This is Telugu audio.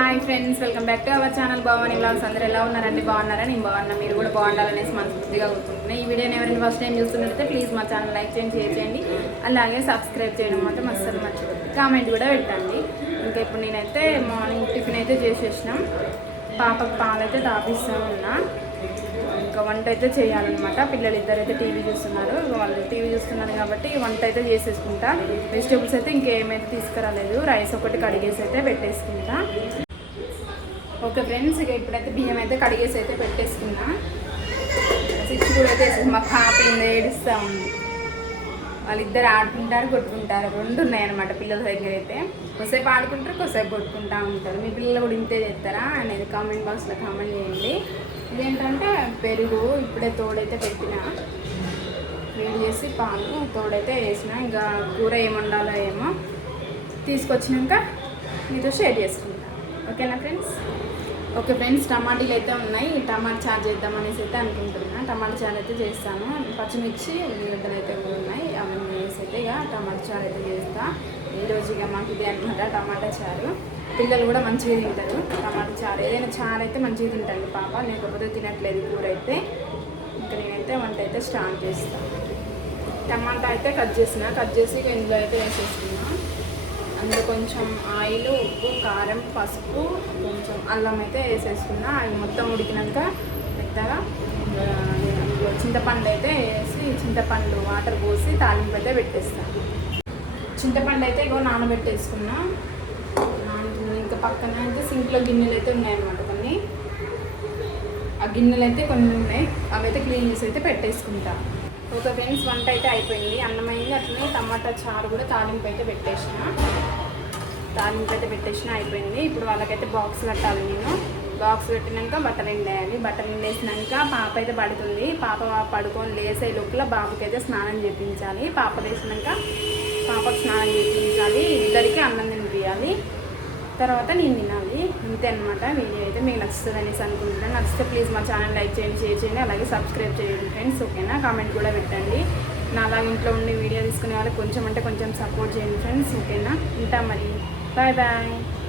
Hi friends welcome back to our channel Bhavani blogs అందరూ ఎలా ఉన్నారండి? బాగున్నారా? నేను బాగున్నా. మీరు కూడా బాగుండాలనేసి మనస్ఫూర్తిగా కోరుకుంటున్నాను ఈ వీడియోని ఎవరైనా ఫస్ట్ టైం చూస్తున్నట్లయితే ప్లీజ్ మా ఛానల్ లైక్ చేయండి షేర్ చేయండి. అలాగే సబ్స్క్రైబ్ చేయడం మాత్రం అస్సలు మర్చిపోతుంది కామెంట్ కూడా పెట్టండి. ఇంకా ఇప్పుడు నేనైతే మార్నింగ్ టిఫిన్ అయితే చేసేసినాం. పాపకు పాలైతే తాపిస్తూ ఉన్నా ఇంకా వంట అయితే చేయాలన్నమాట. పిల్లలు ఇద్దరు అయితే టీవీ చూస్తున్నారు. వాళ్ళు టీవీ చూస్తున్నారు కాబట్టి వంట అయితే చేసేసుకుంటా. వెజిటేబుల్స్ అయితే ఇంకేమైతే తీసుకురాలేదు. రైస్ ఒకటి కడిగేసి అయితే పెట్టేసుకుంటా. ఓకే ఫ్రెండ్స్ ఇక ఇప్పుడైతే బియ్యం అయితే కడిగేసి అయితే పెట్టేసుకున్నా. స్విచ్ కూడా అయితే మా పాప ఏడుస్తూ ఉంది. వాళ్ళిద్దరు ఆడుకుంటారు కొట్టుకుంటారు. రెండు ఉన్నాయన్నమాట పిల్లల దగ్గర అయితే. కొద్దిసేపు ఆడుకుంటారు కొసేపు కొట్టుకుంటా ఉంటారు. మీ పిల్లలు కూడా ఇంతే చేస్తారా అనేది కామెంట్ బాక్స్లో కామెంట్ చేయండి. ఇదేంటంటే పెరుగు ఇప్పుడే తోడైతే పెట్టిన. వేడి చేసి పాలు తోడైతే వేసిన. ఇంకా కూర ఏమి ఏమో తీసుకొచ్చినాక మీతో షేర్ చేసుకుంటా. ఓకేనా ఫ్రెండ్స్ ఓకే ఫ్రెండ్స్ టమాటీలు అయితే ఉన్నాయి. టమాటా చారు చేద్దాం అనేసి అయితే అనుకుంటున్నా. టమాటా చారు అయితే చేస్తాను. పచ్చిమిర్చి ఉల్లిగడ్డలు అయితే ఉన్నాయి. అవన్నీ వేసి అయితే ఇక టమాటా చారు అయితే చేస్తా. ఈరోజు ఇక మాకు ఇదే అనమాట టమాటా చారు. పిల్లలు కూడా మంచిగా తింటారు. టమాటా చారు. ఏదైనా చారు అయితే మంచిగా తింటాను పాప. లేకపోతే తినట్లేదు కూర అయితే ఇంకా నేనైతే వంట అయితే స్టార్ట్ చేస్తాను టమాటా అయితే కట్ చేసిన. కట్ చేసి ఇక ఇందులో అయితే వేసేస్తున్నా అందులో కొంచెం ఆయిల్ ఉప్పు కారం పసుపు కొంచెం అల్లం అయితే వేసేసుకున్నా. అది మొత్తం ఉడికినాక పెద్దగా చింతపండు అయితే వేసి చింతపండు వాటర్ పోసి తాలింపు అయితే పెట్టేస్తాను చింతపండు అయితే ఇగో నానబెట్టేసుకున్నా. నానుతుంది. ఇంకా పక్కన అయితే సింక్లో గిన్నెలు అయితే ఉన్నాయన్నమాట కొన్ని. ఆ గిన్నెలు అయితే కొన్ని ఉన్నాయి. అవి అయితే క్లీన్ చేసి అయితే పెట్టేసుకుంటా. ఒక ఫ్రెండ్స్ వంట అయితే అయిపోయింది. అన్నం అయింది అట్లనే టమాటా చారు కూడా తాలింపు అయితే పెట్టేసిన. దానికైతే పెట్టేసిన అయిపోయింది. ఇప్పుడు వాళ్ళకైతే బాక్స్ కట్టాలి నేను. బాక్స్ పెట్టినాక బట్టలు ఎండేయాలి. బట్టలు ఎండేసినాక పాప అయితే పడుతుంది. పాప పడుకొని లేసే లోపల బాబుకి అయితే స్నానం చేయించాలి పాప వేసినాక పాపకు స్నానం చేయించాలి ఇద్దరికి అన్నం తినిపించాలి తర్వాత నేను తినాలి. ఇంతే అనమాట వీడియో అయితే మీకు నచ్చుతుంది అనేసి అనుకుంటున్నాను. నచ్చితే ప్లీజ్ మా ఛానల్ లైక్ చేయండి షేర్ చేయండి అలాగే సబ్స్క్రైబ్ చేయండి ఫ్రెండ్స్ ఓకేనా? కామెంట్ కూడా పెట్టండి. నా అలాగే ఇంట్లో ఉండి వీడియో తీసుకునే వాళ్ళకి కొంచెం అంటే కొంచెం సపోర్ట్ చేయండి ఫ్రెండ్స్ ఓకేనా? ఉంటాం మరి. 拜拜。